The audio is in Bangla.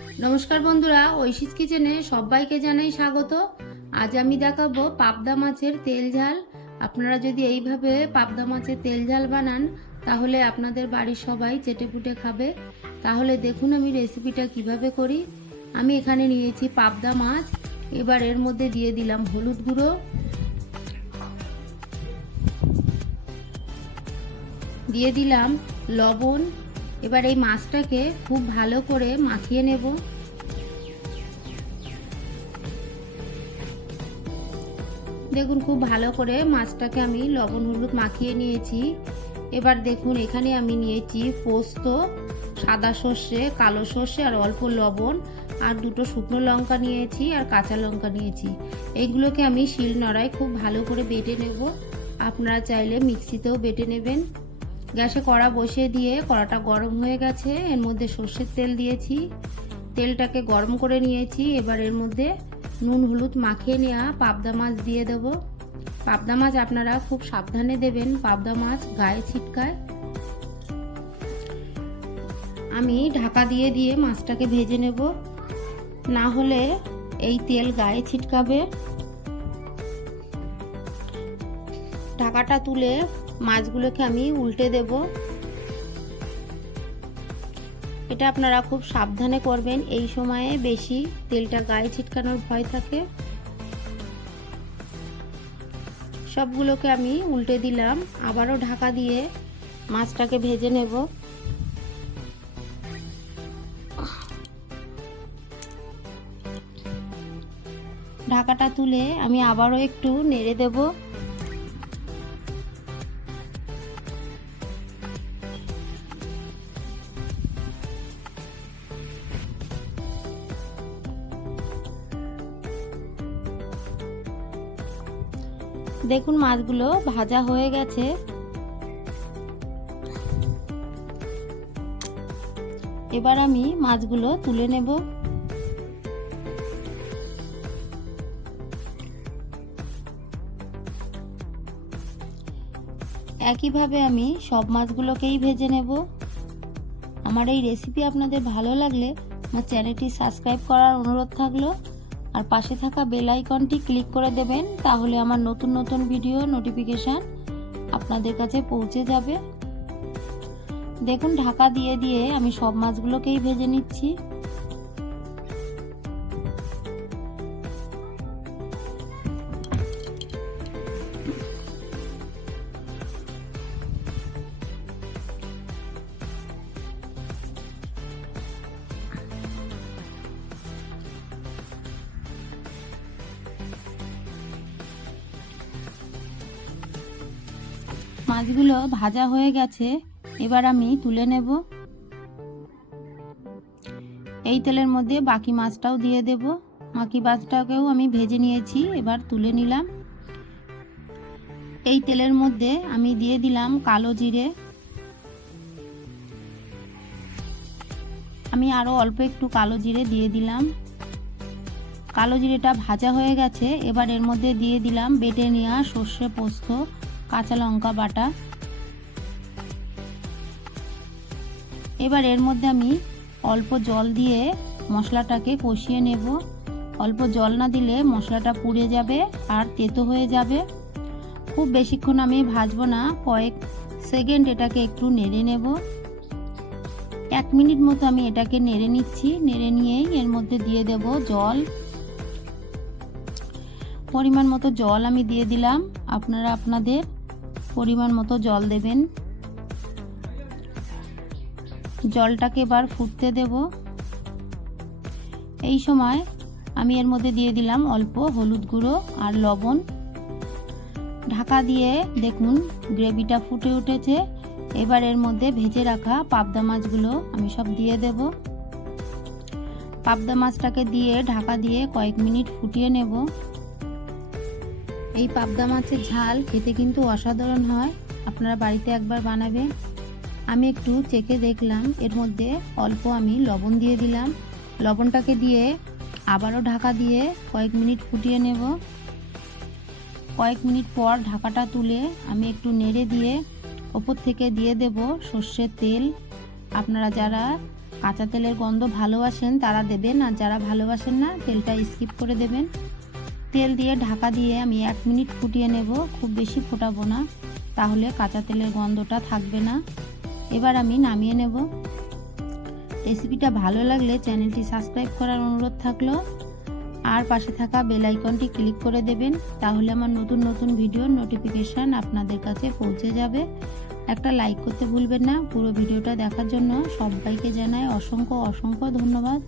नमस्कार बंधुरा ঐশীস किचेने सबाइके जानाई स्वागत। आज आमी देखाबो पाबदा माछेर तेल झाल। आपनारा यदि एइभाবে पाबदा माछेर तेल झाल बानान ताहले आपनादेर बाड़िर सबाई चेटेपुटे खाबे। ताहले देखुन आमी रेसिपिटा किभाবে करी। आमी एखाने नियेछि पाबदा माछ। एबार एर मध्य दिये दिलाम हलुद गुঁড়ো, दिये दिलाम लवण। এবার এই মাছটাকে খুব ভালো করে মাখিয়ে নেব। দেখুন খুব ভালো করে মাছটাকে আমি লবণ হলুদ মাখিয়ে নিয়েছি। এবার দেখুন এখানে আমি নিয়েছি পোস্ত, সাদা সর্ষে, কালো সর্ষে আর অল্প লবণ আর দুটো শুকনো লঙ্কা নিয়েছি আর কাঁচা লঙ্কা নিয়েছি। এইগুলোকে আমি শিলনোড়ায় খুব ভালো করে বেটে নেব। আপনারা চাইলে মিক্সিতেও বেটে নেবেন। গ্যাসে কড়া বসিয়ে দিয়ে কড়াটা গরম হয়ে গেছে। এর মধ্যে সর্ষের তেল দিয়েছি, তেলটাকে গরম করে নিয়েছি। এবার এর মধ্যে নুন হলুদ মাখিয়ে নেওয়া পাবদা মাছ দিয়ে দেব। পাবদা মাছ আপনারা খুব সাবধানে দেবেন, পাবদা মাছ গায়ে ছিটকায়। আমি ঢাকা দিয়ে দিয়ে মাছটাকে ভেজে নেব, না হলে এই তেল গায়ে ছিটকাবে। ঢাকাটা তুলে মাছগুলোকে আমি উল্টে দেব। এটা আপনারা খুব সাবধানে করবেন, এই সময়ে বেশি তেলটা গায়ে ছিটকানোর ভয় থাকে। সবগুলোকে আমি উল্টে দিলাম, আবারও ঢাকা দিয়ে মাছটাকে ভেজে নেব। ঢাকাটা তুলে আমি আবারও একটু নেড়ে দেব। দেখুন মাছগুলো ভাজা হয়ে গেছে। এবার আমি মাছগুলো তুলে নেব। একইভাবে আমি সব মাছগুলোকেই ভেজে নেব। আমার এই রেসিপি আপনাদের ভালো লাগলে আমার চ্যানেলটি সাবস্ক্রাইব করার অনুরোধ থাকলো, আর পাশে থাকা বেল আইকনটি ক্লিক করে দেবেন, তাহলে আমার নতুন নতুন ভিডিও নোটিফিকেশন আপনাদের কাছে পৌঁছে যাবে। দেখুন ঢাকা দিয়ে দিয়ে আমি সব মাছগুলোকেই ভেজে নিচ্ছি। মাছগুলো ভাজা হয়ে গেছে, এবার আমি তুলে নেব। এই তেলের মধ্যে বাকি মাছটাও দিয়ে দেব। বাকি মাছটাকেও আমি ভেজে নিয়েছি, এবার তুলে নিলাম। এই তেলের মধ্যে আমি দিয়ে দিলাম কালো জিরে। আমি আরো অল্প একটু কালো জিরে দিয়ে দিলাম। কালো জিরেটা ভাজা হয়ে গেছে, এবার এর মধ্যে দিয়ে দিলাম বেটে নেওয়া সর্ষে পোস্ত, কাঁচা লঙ্কা বাটা। এবার এর মধ্যে আমি অল্প জল দিয়ে মশলাটাকে কষিয়ে নেব। অল্প জল না দিলে মশলাটা পুড়ে যাবে আর তেতো হয়ে যাবে। খুব বেশিক্ষণ আমি ভাজবো না, কয়েক সেকেন্ড এটাকে একটু নেড়ে নেব। 1 মিনিট মতো আমি এটাকে নেড়ে নিচ্ছি। নেড়ে নিয়েই এর মধ্যে দিয়ে দেব জল। পরিমাণ মতো জল আমি দিয়ে দিলাম, আপনারা আপনাদের পরিমাণ মতো জল দেবেন। জলটাকে এবার ফুটতে দেব। এই সময় আমি এর মধ্যে দিয়ে দিলাম অল্প হলুদ গুঁড়ো আর লবণ। ঢাকা দিয়ে দেখুন গ্রেভিটা ফুটে উঠেছে। এবার এর মধ্যে ভেজে রাখা পাবদা মাছগুলো আমি সব দিয়ে দেব। পাবদা মাছটাকে দিয়ে ঢাকা দিয়ে কয়েক মিনিট ফুটিয়ে নেব। এই পাবদা মাছের ঝাল খেতে কিন্তু অসাধারণ হয়, আপনারা বাড়িতে একবার বানাবেন। আমি একটু চেখে দেখলাম, এর মধ্যে অল্প আমি লবণ দিয়ে দিলাম। লবণটাকে দিয়ে আবারও ঢাকা দিয়ে কয়েক মিনিট ফুটিয়ে নেব। কয়েক মিনিট পর ঢাকাটা তুলে আমি একটু নেড়ে দিয়ে ওপর থেকে দিয়ে দেব সর্ষের তেল। আপনারা যারা কাঁচা তেলের গন্ধ ভালোবাসেন তারা দেবেন, আর যারা ভালোবাসেন না তেলটা স্কিপ করে দেবেন। তেল দিয়ে ঢাকা দিয়ে আমি 1 মিনিট ফুটিয়ে নেব, খুব বেশি ফোটাবো না, তাহলে কাঁচা তেলের গন্ধটা থাকবে না। এবার আমি নামিয়ে নেব। রেসিপিটা ভালো লাগলে চ্যানেলটি সাবস্ক্রাইব করার অনুরোধ থাকলো, আর পাশে থাকা বেল আইকনটি ক্লিক করে দেবেন, তাহলে আমার নতুন নতুন ভিডিওর নোটিফিকেশান আপনাদের কাছে পৌঁছে যাবে। একটা লাইক করতে ভুলবেন না। পুরো ভিডিওটা দেখার জন্য সবাইকে জানাই অসংখ্য অসংখ্য ধন্যবাদ।